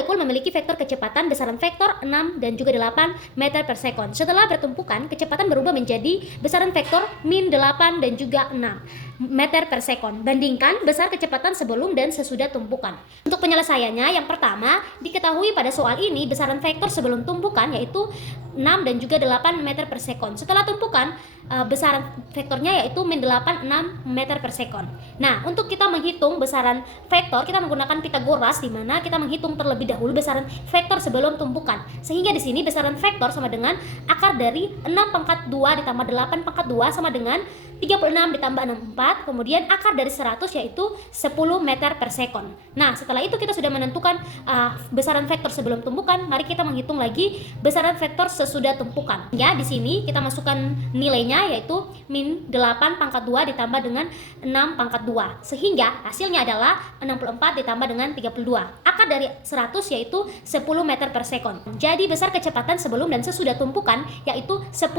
molekul memiliki vektor kecepatan besaran vektor 6 dan juga 8 meter per sekon. Setelah bertumpukan, kecepatan berubah menjadi besaran vektor min 8 dan juga 6 meter per sekon. Bandingkan besar kecepatan sebelum dan sesudah tumpukan. Untuk penyelesaiannya, yang pertama, diketahui pada soal ini besaran vektor sebelum tumpukan yaitu 6 dan juga 8 meter per sekon. Setelah tumpukan, besaran vektornya yaitu min 8, 6 meter per sekon. Nah, untuk kita menghitung besaran vektor, kita menggunakan Pitagoras, di mana kita menghitung terlebih dahulu besaran vektor sebelum tumpukan. Sehingga di sini besaran vektor sama dengan akar dari 6 pangkat 2 ditambah 8 pangkat 2 sama dengan 36 ditambah 64, kemudian akar dari 100 yaitu 10 meter per sekon. Nah, setelah itu kita sudah menentukan besaran vektor sebelum tumpukan, mari kita menghitung lagi besaran vektor sesudah tumpukan. Ya, di sini kita masukkan nilainya yaitu min 8 pangkat 2 ditambah dengan 6 pangkat 2. Sehingga hasilnya adalah 64 ditambah dengan 32. Akar dari 100 yaitu 10 meter per sekon. Jadi besar kecepatan sebelum dan sesudah tumpukan yaitu 10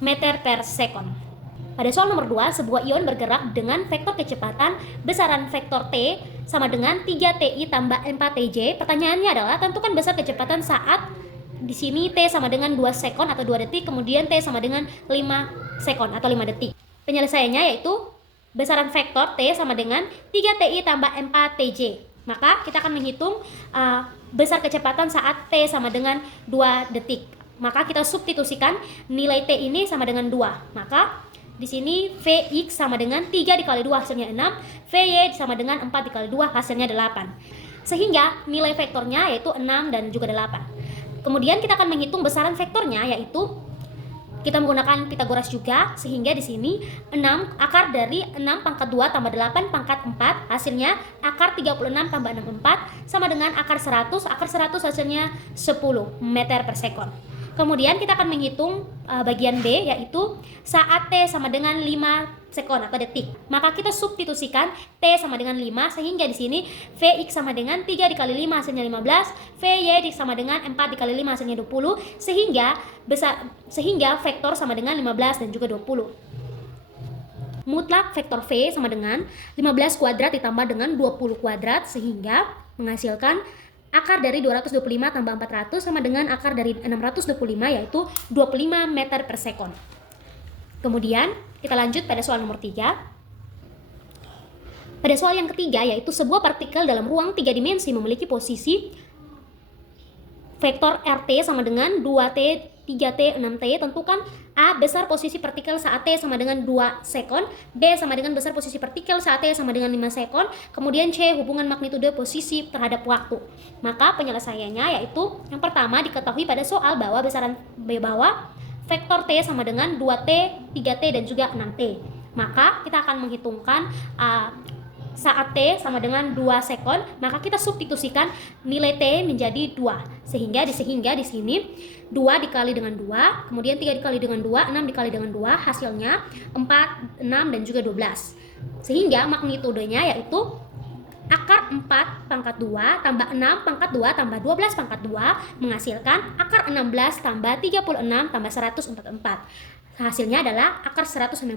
meter per sekon. Pada soal nomor 2, sebuah ion bergerak dengan vektor kecepatan besaran vektor T sama dengan 3TI tambah 4TJ. Pertanyaannya adalah tentukan besar kecepatan saat di sini T sama dengan 2 sekon atau 2 detik, kemudian T sama dengan 5 sekon atau 5 detik. Penyelesaiannya yaitu besaran vektor T sama dengan 3TI tambah 4TJ. Maka kita akan menghitung besar kecepatan saat T sama dengan 2 detik. Maka kita substitusikan nilai T ini sama dengan 2. Maka di sini Vx sama dengan 3 dikali 2 hasilnya 6, Vy sama dengan 4 dikali 2 hasilnya 8. Sehingga nilai vektornya yaitu 6 dan juga 8. Kemudian kita akan menghitung besaran vektornya yaitu kita menggunakan Pitagoras juga, sehingga di sini 6 akar dari 6 pangkat 2 tambah 8 pangkat 4 hasilnya akar 36 tambah 64 sama dengan akar 100 hasilnya 10 meter per sekon. Kemudian kita akan menghitung bagian B yaitu saat T sama dengan 5 sekon atau detik. Maka kita substitusikan T sama dengan 5 sehingga di sini Vx sama dengan 3 dikali 5 hasilnya 15, Vy sama dengan 4 dikali 5 hasilnya 20 sehingga vektor sama dengan 15 dan juga 20. Mutlak vektor V sama dengan 15 kuadrat ditambah dengan 20 kuadrat sehingga menghasilkan akar dari 225 tambah 400 sama dengan akar dari 625 yaitu 25 meter per sekon. Kemudian kita lanjut pada soal nomor 3. Pada soal yang ketiga yaitu sebuah partikel dalam ruang 3 dimensi memiliki posisi vektor RT sama dengan 2T, 3T, 6T. Tentukan A besar posisi partikel saat T sama dengan 2 sekon, B sama dengan besar posisi partikel saat T sama dengan 5 sekon, kemudian C hubungan magnitudo posisi terhadap waktu. Maka penyelesaiannya yaitu yang pertama diketahui pada soal bahwa vektor T sama dengan 2T, 3T dan juga 6T. Maka kita akan menghitungkan saat T sama dengan 2 sekon, maka kita substitusikan nilai T menjadi 2. Sehingga di sini 2 dikali dengan 2, kemudian 3 dikali dengan 2, 6 dikali dengan 2, hasilnya 4, 6 dan juga 12. Sehingga magnitudenya yaitu akar 4 pangkat 2 tambah 6 pangkat 2 tambah 12 pangkat 2 menghasilkan akar 16 tambah 36 tambah 144. Hasilnya adalah akar 196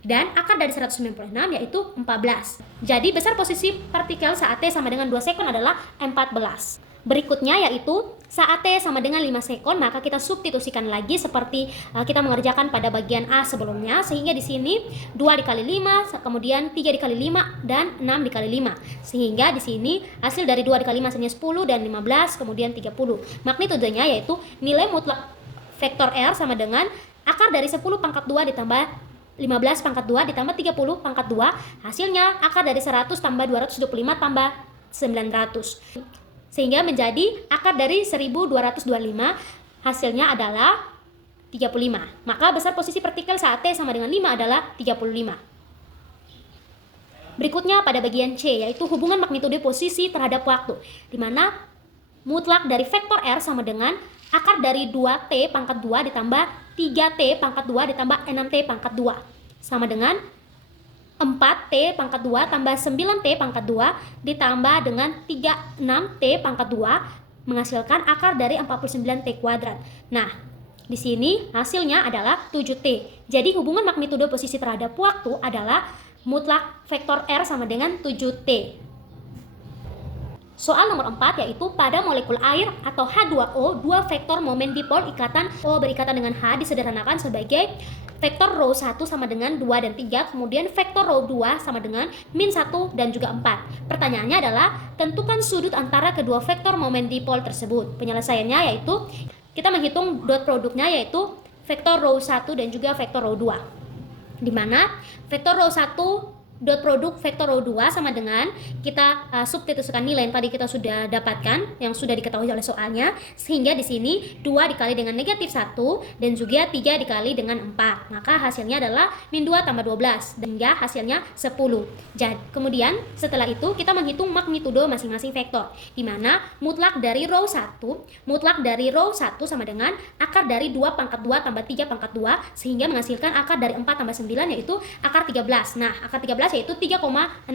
dan akar dari 196 yaitu 14. Jadi besar posisi partikel saat T sama dengan 2 sekon adalah 14. Berikutnya yaitu saat T sama dengan 5 sekon, maka kita substitusikan lagi seperti kita mengerjakan pada bagian A sebelumnya, sehingga di sini 2 dikali 5, kemudian 3 dikali 5 dan 6 dikali 5. Sehingga di sini hasil dari 2 dikali 5 hasilnya 10 dan 15, kemudian 30. Magnitudenya yaitu nilai mutlak vektor R sama dengan akar dari 10 pangkat 2 ditambah 15 pangkat 2 ditambah 30 pangkat 2, hasilnya akar dari 100 tambah 225 tambah 900. Sehingga menjadi akar dari 1225, hasilnya adalah 35. Maka besar posisi partikel saat T sama dengan 5 adalah 35. Berikutnya pada bagian C yaitu hubungan magnitudo posisi terhadap waktu, di mana mutlak dari vektor R sama dengan akar dari 2T pangkat 2 ditambah 3T pangkat 2 ditambah 6T pangkat 2 sama dengan 4T pangkat 2 tambah 9T pangkat 2 ditambah dengan 36T pangkat 2 menghasilkan akar dari 49T kuadrat. Nah, di sini hasilnya adalah 7T. Jadi hubungan magnitudo posisi terhadap waktu adalah mutlak vektor R sama dengan 7T. Soal nomor 4 yaitu pada molekul air atau H2O, dua vektor momen dipol ikatan O berikatan dengan H disederhanakan sebagai vektor rho 1 sama dengan 2 dan 3, kemudian vektor rho 2 sama dengan min 1 dan juga 4. Pertanyaannya adalah tentukan sudut antara kedua vektor momen dipol tersebut. Penyelesaiannya yaitu kita menghitung dot produknya yaitu vektor rho 1 dan juga vektor rho 2. Di mana vektor rho 1 dot produk vektor rho 2 sama dengan kita substitusikan nilai yang tadi kita sudah dapatkan yang sudah diketahui oleh soalnya, sehingga di sini 2 dikali dengan negatif 1 dan juga 3 dikali dengan 4, maka hasilnya adalah min 2 tambah 12 hingga hasilnya 10. Jadi kemudian setelah itu kita menghitung magnitudo masing-masing vektor, di mana mutlak dari rho 1 sama dengan akar dari 2 pangkat 2 tambah 3 pangkat 2 sehingga menghasilkan akar dari 4 tambah 9 yaitu akar 13. Nah, akar 13 yaitu 3,605.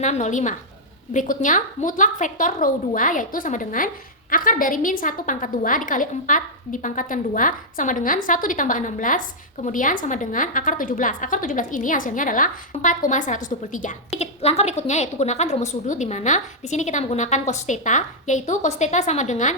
Berikutnya mutlak vektor rho 2 yaitu sama dengan akar dari min 1 pangkat 2 dikali 4 dipangkatkan 2 sama dengan 1 ditambah 16 kemudian sama dengan akar 17. Akar 17 ini hasilnya adalah 4,123. Langkah berikutnya yaitu gunakan rumus sudut, di mana di sini kita menggunakan cos theta, yaitu cos theta sama dengan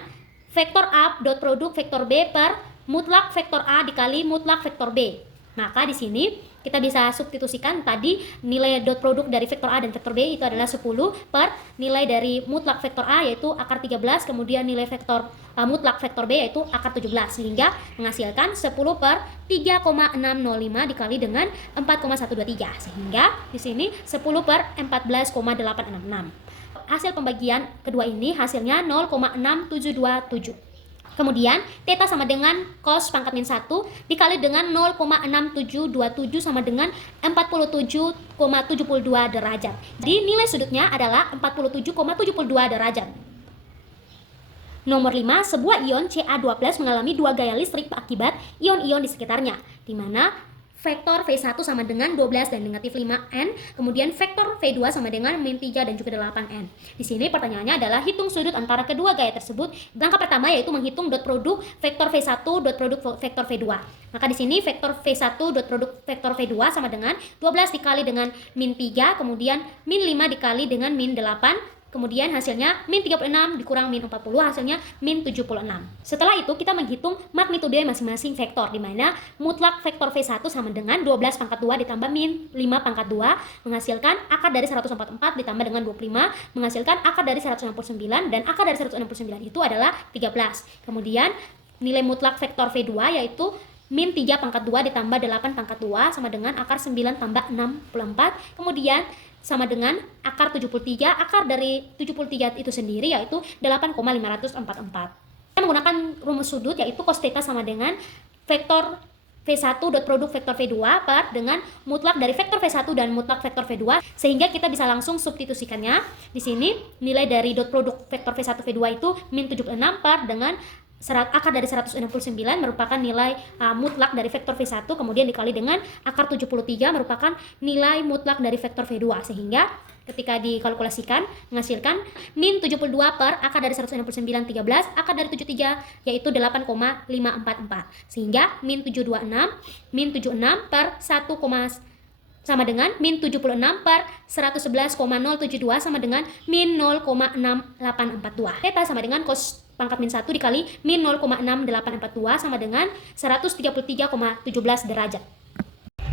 vektor A dot produk vektor B per mutlak vektor A dikali mutlak vektor B. Maka di sini kita bisa substitusikan tadi nilai dot produk dari vektor A dan vektor B itu adalah 10 per nilai dari mutlak vektor A yaitu akar 13, kemudian nilai vektor mutlak vektor B yaitu akar 17, sehingga menghasilkan 10 per 3,605 dikali dengan 4,123, sehingga di sini 10 per 14,866. Hasil pembagian kedua ini hasilnya 0,6727. Kemudian theta sama dengan cos pangkat min 1 dikali dengan 0,6727 sama dengan 47,72 derajat. Jadi nilai sudutnya adalah 47,72 derajat. Nomor 5, sebuah ion Ca2+ mengalami dua gaya listrik akibat ion-ion di sekitarnya, di mana vektor V1 sama dengan 12 dan negatif 5N, kemudian vektor V2 sama dengan min 3 dan juga 8N. Di sini pertanyaannya adalah hitung sudut antara kedua gaya tersebut. Langkah pertama yaitu menghitung dot produk vektor V1 dot produk vektor V2. Maka di sini vektor V1 dot produk vektor V2 sama dengan 12 dikali dengan min 3, kemudian min 5 dikali dengan min 8, kemudian hasilnya min 36 dikurang min 40, hasilnya min 76. Setelah itu kita menghitung magnitudo masing-masing vektor, di mana mutlak vektor V1 sama dengan 12 pangkat 2 ditambah min 5 pangkat 2 menghasilkan akar dari 144 ditambah dengan 25 menghasilkan akar dari 169, dan akar dari 169 itu adalah 13. Kemudian nilai mutlak vektor V2 yaitu min 3 pangkat 2 ditambah 8 pangkat 2 sama dengan akar 9 tambah 64, kemudian sama dengan akar 73, akar dari 73 itu sendiri yaitu 8,544. Kita menggunakan rumus sudut yaitu cos theta sama dengan vektor V1 dot produk vektor V2 per dengan mutlak dari vektor V1 dan mutlak vektor V2, sehingga kita bisa langsung substitusikannya. Di sini nilai dari dot produk vektor V1 V2 itu min 76 per dengan akar dari 169 merupakan nilai mutlak dari vektor V1, kemudian dikali dengan akar 73 merupakan nilai mutlak dari vektor V2, sehingga ketika dikalkulasikan menghasilkan min 72 per akar dari 169 13, akar dari 73 yaitu 8,544, sehingga min 76 per 1, sama dengan min 76 per 111,072 sama dengan min 0,6842. Theta sama dengan cos pangkat min 1 dikali min 0,6842 sama dengan 133,17 derajat.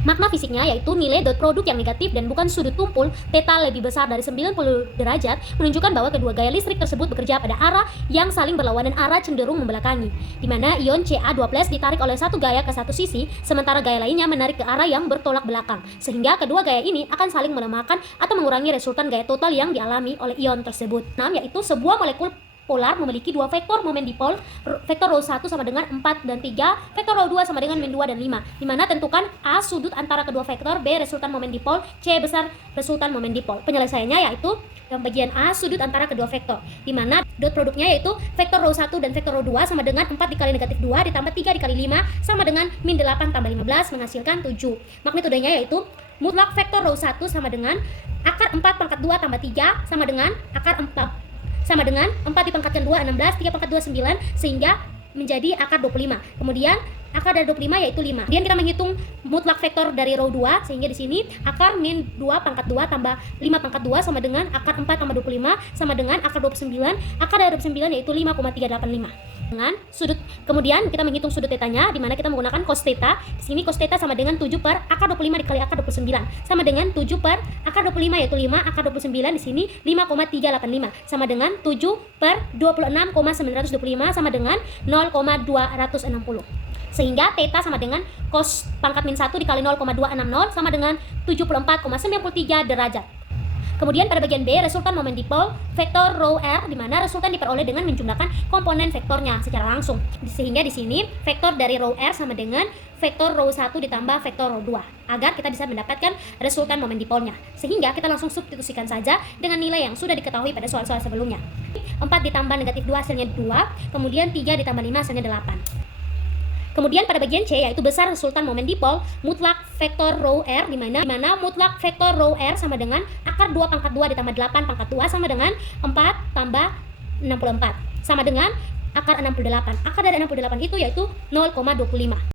Makna fisiknya yaitu nilai dot produk yang negatif dan bukan sudut tumpul theta lebih besar dari 90 derajat menunjukkan bahwa kedua gaya listrik tersebut bekerja pada arah yang saling berlawan dan arah cenderung membelakangi, di mana ion Ca2+ ditarik oleh satu gaya ke satu sisi sementara gaya lainnya menarik ke arah yang bertolak belakang, sehingga kedua gaya ini akan saling melemahkan atau mengurangi resultan gaya total yang dialami oleh ion tersebut. 6, yaitu sebuah molekul polar memiliki dua vektor momen dipol, vektor rho 1 sama dengan 4 dan 3, vektor rho 2 sama dengan min 2 dan 5, di mana tentukan A sudut antara kedua vektor, B resultan momen dipol, C besar resultan momen dipol. Penyelesaiannya yaitu bagian A sudut antara kedua vektor, di mana dot produknya yaitu vektor rho 1 dan vektor rho 2 sama dengan 4 dikali negatif 2 ditambah 3 dikali 5 sama dengan min 8 tambah 15 menghasilkan 7. Magnitudonya yaitu mutlak vektor rho 1 sama dengan akar 4 pangkat 2 tambah 3 sama dengan akar 4 sama dengan 4 dipangkatkan 2 16, 3 pangkat 2 9, sehingga menjadi akar 25. Kemudian akar dari 25 yaitu 5. Kemudian kita menghitung mutlak vektor dari row 2, sehingga di sini akar min 2 pangkat 2 tambah 5 pangkat 2 sama dengan akar 4 tambah 25 sama dengan akar 29. Akar dari 29 yaitu 5,385. Dengan sudut, kemudian kita menghitung sudut tetanya, di mana kita menggunakan cos theta. Di sini cos theta sama dengan 7 per akar 25 dikali akar 29 sama dengan 7 per akar 25 yaitu 5, akar 29 di sini 5,385 sama dengan 7 per 26,925 sama dengan 0,260. Sehingga theta sama dengan cos pangkat min 1 dikali 0,260 sama dengan 74,93 derajat. Kemudian pada bagian B, resultan momen dipol vektor row R, di mana resultan diperoleh dengan menjumlahkan komponen vektornya secara langsung. Sehingga di sini vektor dari row R sama dengan vektor row 1 ditambah vektor row 2, agar kita bisa mendapatkan resultan momen dipolnya. Sehingga kita langsung substitusikan saja dengan nilai yang sudah diketahui pada soal-soal sebelumnya. 4 ditambah negatif 2 hasilnya 2, kemudian 3 ditambah 5 hasilnya 8. Kemudian pada bagian C, yaitu besar resultan momen dipol mutlak vektor row R, di mana mutlak vektor row R sama dengan akar 2 pangkat 2 ditambah 8 pangkat 2 sama dengan 4 tambah 64 sama dengan akar 68. Akar dari 68 itu yaitu 0,25.